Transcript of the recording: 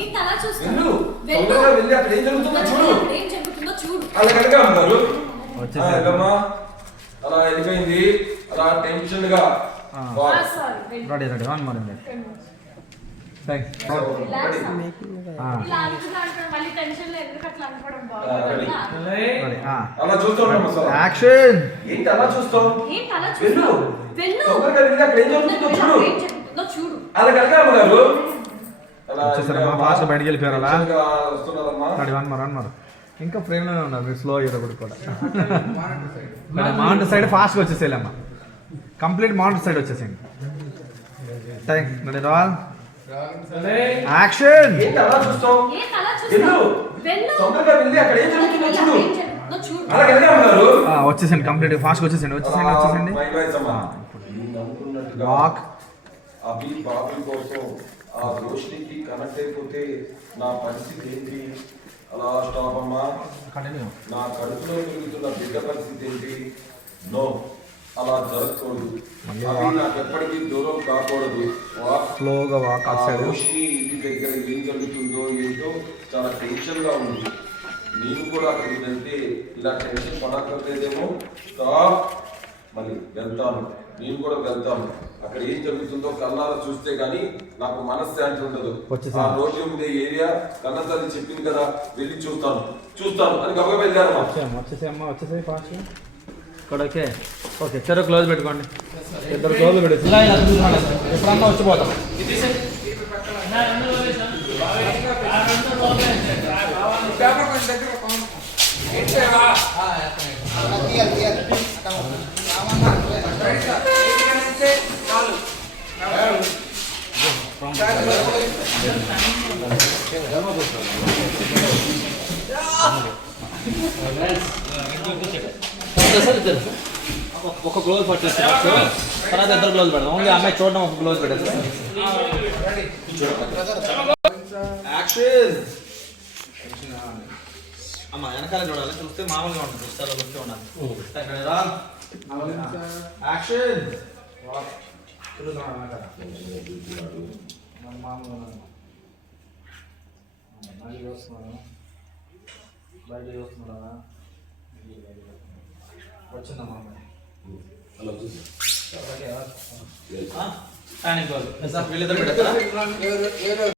ఏంటి అలా చూస్తావు? వెళ్ళు. తొందరగా వెళ్ళి అక్కడ ఏం జరుగుతుందో చూడు. ఏం జరుగుతుందో చూడు. అలా కనుక అమ్మగారు వచ్చేసారు. అలా వెళ్ళిపోయింది అలా టెన్షన్ గా ready ready one more relax ఇలా అనుకున్నాను మళ్ళీ టెన్షన్ లో ఎందుకు అట్లా అనుకోవడం బాగుంది. అలా చూస్తాం యాక్షన్. ఏంటి అలా చూస్తావు? ఏంటి అలా వెళ్ళు. చూస్తావు? వెళ్ళు. తొందరగా వెళ్ళి అక్కడ ఏం జరుగుతుందో చూడు. ఏం జరుగుతుందో చూడు. అలా కనుక అమ్మగారు వచ్చేసారమ్మా ఫాస్ట్ బయటికి వెళ్ళిపోయారు అలా వస్తున్నారమ్మా. రెడీ వన్ మోర్ ఇంకా ఫ్రేమ్లోనే ఉన్నారు మీరు స్లో అయ్యేటప్పుడు కూడా మౌంట్ సైడ్ ఫాస్ట్గా వచ్చేసేయాలమ్మా కంప్లీట్ మౌంట్ సైడ్ వచ్చేసేయండి రెడీ రాల్ యాక్షన్. ఏంటి అలా చూస్తావు? ఏంటి అలా వెళ్ళు. చూస్తావు? వెళ్ళు. తొందరగా వెళ్ళి అక్కడ ఏం జరుగుతుందో చూడు. ఏం జరుగుతుందో చూడు. అలా కనుక అమ్మగారు వచ్చేసండి కంప్లీట్ ఫాస్ట్గా వచ్చేసండి బై బై సమ్మా. నేను అనుకున్నట్టుగా వాక్ అభి బాబు కోసం ఆ రోషినికి కనెక్ట్ అయిపోతే నా పరిస్థితి ఏంటి? అలా స్టాప్ అమ్మా. నా కడుపులో పెరుగుతున్న బిడ్డ పరిస్థితి ఏంటి? నో, అలా జరగకూడదు. అవి నాకు ఎప్పటికీ దూరం కాకూడదు. స్లోగా వాక్ ఆ అట్ సైడ్ రోషిని ఇంటి దగ్గర ఏం జరుగుతుందో ఏంటో చాలా టెన్షన్ గా ఉంది. నేను కూడా అక్కడికి వెళ్తే ఇలా టెన్షన్ పడక్కర్లేదేమో. స్టాప్. మళ్ళీ వెళ్తాను, నేను కూడా వెళ్తాను. అక్కడ ఏం జరుగుతుందో కళ్ళారా చూస్తే గానీ నాకు మనశ్శాంతి ఉండదు. ఆ రోడ్డు ఉండే ఏరియా కన్నతల్లి చెప్పింది కదా, వెళ్ళి చూస్తాను అని గబగబా వెళ్ళారమ్మా. వచ్చేసాయి ఫాస్ట్ ఇక్కడ ఓకే ఓకే చెరో క్లోజ్ పెట్టుకోండి ఇద్దరు క్లోజ్ పెట్టేసి ఎప్పుడన్నా వచ్చిపోతాం ఒక గ్లోవ్ పట్టేసి తర్వాత ఇద్దరు గ్లోవ్ పెడదాం ఓన్లీ అమ్మాయి చూడడం ఒక గ్లోవ్ పెట్టేస్తాం యాక్షన్ అమ్మ వెనకాల చూడాలి చూస్తే మామూలుగా ఉంటుంది చూస్తే వస్తూ ఉండాలి యాక్షన్ బయట చూస్తున్నాడా వచ్చిందమ్మా వీళ్ళిద్దరు